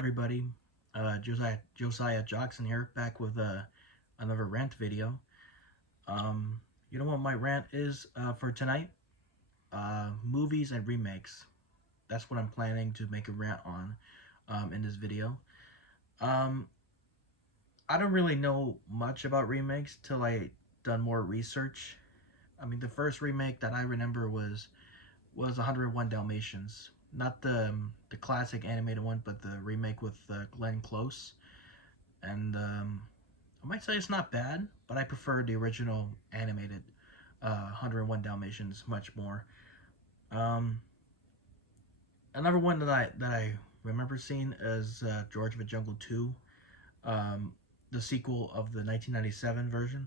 everybody, Josiah Jockson here, back with another rant video. You know what my rant is for tonight? Movies and remakes. That's what I'm planning to make a rant on in this video. Um, I don't really know much about remakes till I done more research. I mean, the first remake that I remember was 101 Dalmatians, not the classic animated one, but the remake with Glenn Close. And I might say it's not bad, but I prefer the original animated 101 Dalmatians much more. Um, Another one that I remember seeing is George of the Jungle 2, um, the sequel of the 1997 version,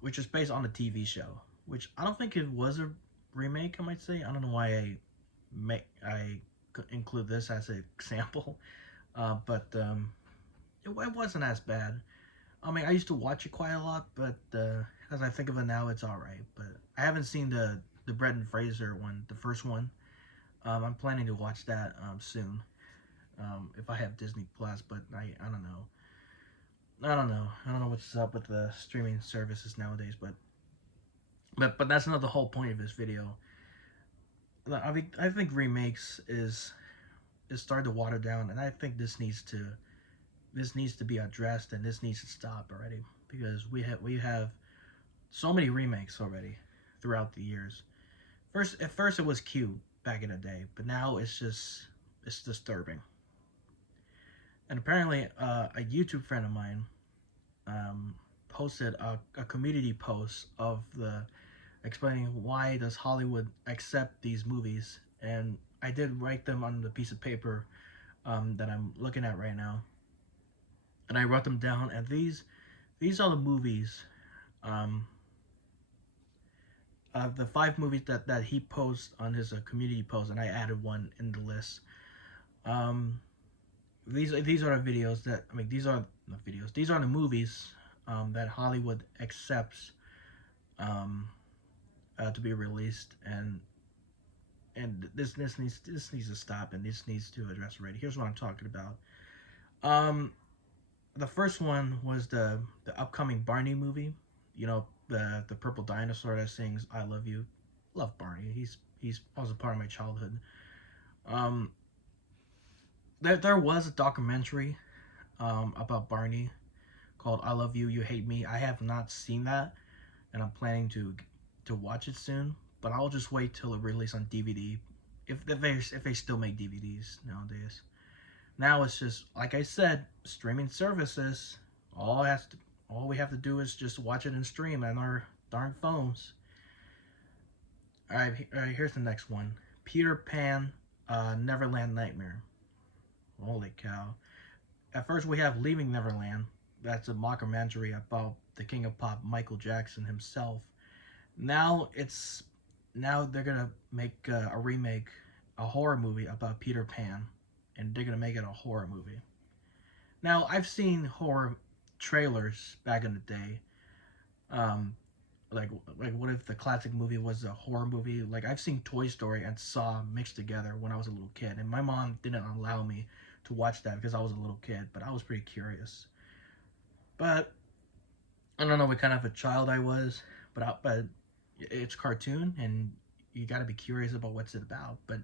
which is based on a TV show. Which I don't think it was a remake. I might say I don't know why I include this as an example, but it wasn't as bad. I mean, I used to watch it quite a lot, but as I think of it now, it's all right. But I haven't seen the Brendan Fraser one, the first one. I'm planning to watch that soon, if I have Disney Plus. But I don't know. I don't know what's up with the streaming services nowadays. But that's not the whole point of this video. I think remakes is starting to water down, and I think this needs to be addressed, and this needs to stop already, because we have so many remakes already throughout the years. At first it was cute back in the day, but now it's disturbing. And apparently, a YouTube friend of mine posted a community post of the explaining why does Hollywood accept these movies, and I did write them on the piece of paper that I'm looking at right now, and I wrote them down. And these are the movies, um, the 5 movies that he posts on his community post, and I added one in the list. Um, these are the videos that I mean these are not videos. These are the movies that Hollywood accepts um, to be released, and this needs to stop, and this needs to address already. Here's what I'm talking about. Um, the first one was the upcoming Barney movie. You know, the purple dinosaur that sings "I love you." Love Barney. He's also part of my childhood. Um, there was a documentary about Barney called "I Love You, You Hate Me." I have not seen that, and I'm planning to watch it soon. But I'll just wait till it releases on DVD, if they still make DVDs nowadays. Now it's just like I said, streaming services. All we have to do is just watch it and stream on our darn phones. All right. Here's the next one: Peter Pan, Neverland Nightmare. Holy cow! At first we have Leaving Neverland. That's a mockumentary about the King of Pop, Michael Jackson himself. Now they're gonna make a remake, a horror movie about Peter Pan, and they're gonna make it a horror movie. Now I've seen horror trailers back in the day. Um, like what if the classic movie was a horror movie? Like I've seen Toy Story and Saw mixed together when I was a little kid, and my mom didn't allow me to watch that because I was a little kid, but I was pretty curious. But I don't know what kind of a child I was, but it's cartoon, and you got to be curious about what's it about. But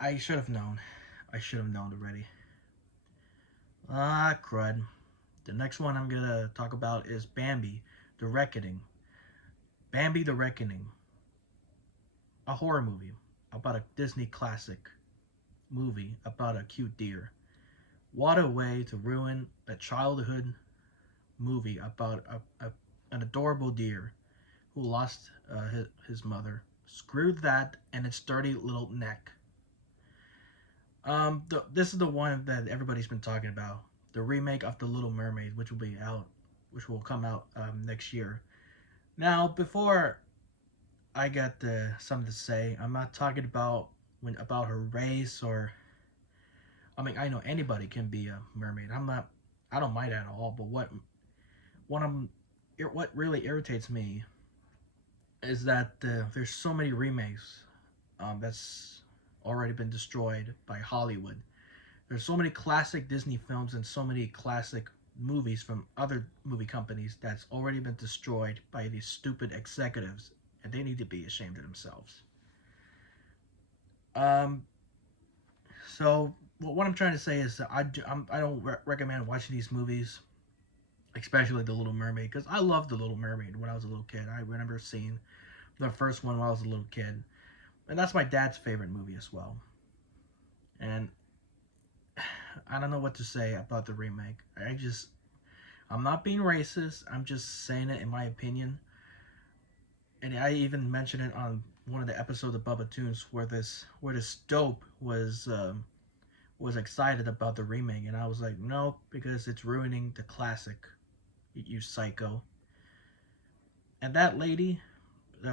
I should have known. I should have known already. Ah, crud. The next one I'm gonna talk about is Bambi, The Reckoning. Bambi, The Reckoning, a horror movie about a Disney classic movie about a cute deer. What a way to ruin a childhood movie about an adorable deer who lost his mother. Screw that and its dirty little neck. This is the one that everybody's been talking about. The remake of The Little Mermaid, which will come out next year. Now, before I get something to say, I'm not talking about her race or. I mean, I know anybody can be a mermaid. I don't mind at all. But what really irritates me is that there's so many remakes that's already been destroyed by Hollywood. There's so many classic Disney films and so many classic movies from other movie companies that's already been destroyed by these stupid executives, and they need to be ashamed of themselves. Um, so what I'm trying to say is that I don't recommend watching these movies, especially The Little Mermaid, because I loved The Little Mermaid when I was a little kid. I remember seeing the first one when I was a little kid, and that's my dad's favorite movie as well. And I don't know what to say about the remake. I'm not being racist. I'm just saying it in my opinion. And I even mentioned it on one of the episodes of Bubba Tunes where this dope was excited about the remake, and I was like, no, because it's ruining the classic. You psycho. And that lady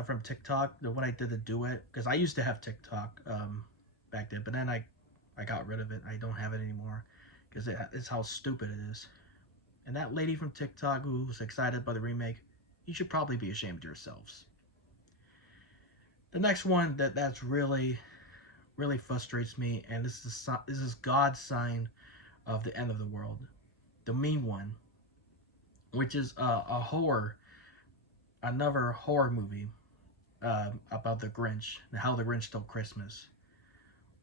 from TikTok, the one I did the duet, because I used to have TikTok back then, but then I got rid of it. I don't have it anymore because it's how stupid it is. And that lady from TikTok who was excited by the remake, you should probably be ashamed of yourselves. The next one that's really frustrates me, and this is God's sign of the end of the world. The mean one, which is another horror movie about the Grinch and how the Grinch stole Christmas.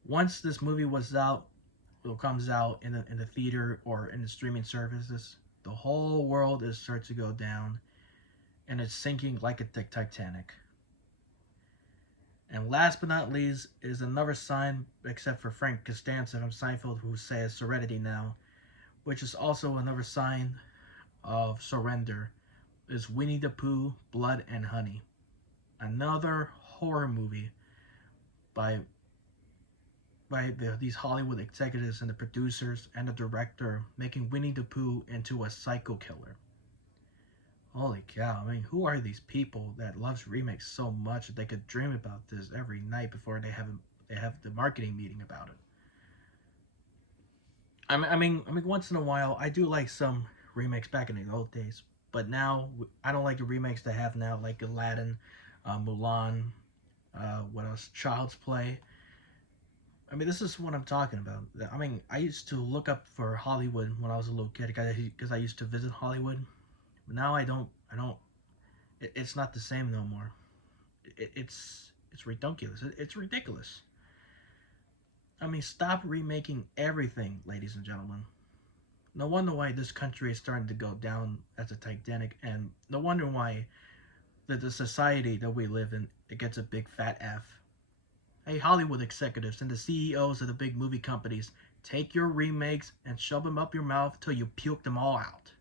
Once this movie was out, it comes out in the theater or in the streaming services, the whole world is starting to go down, and it's sinking like a Titanic. And last but not least is another sign, except for Frank Costanza from Seinfeld, who says Serenity now, which is also another sign of surrender, is Winnie the Pooh, Blood and Honey. Another horror movie by these Hollywood executives and the producers and the director making Winnie the Pooh into a psycho killer. Holy cow, I mean, who are these people that loves remakes so much that they could dream about this every night before they have the marketing meeting about it? I mean, once in a while, I do like some remakes back in the old days, but now I don't like the remakes they have now, like Aladdin, Mulan, what else? Child's Play. I mean, this is what I'm talking about. I mean, I used to look up for Hollywood when I was a little kid because I used to visit Hollywood. But now I don't. I don't. It's not the same no more. It's ridiculous. It's ridiculous. I mean, stop remaking everything, ladies and gentlemen. No wonder why this country is starting to go down as a Titanic, and no wonder why the society that we live in it gets a big fat F. Hey, Hollywood executives and the CEOs of the big movie companies, take your remakes and shove them up your mouth till you puke them all out.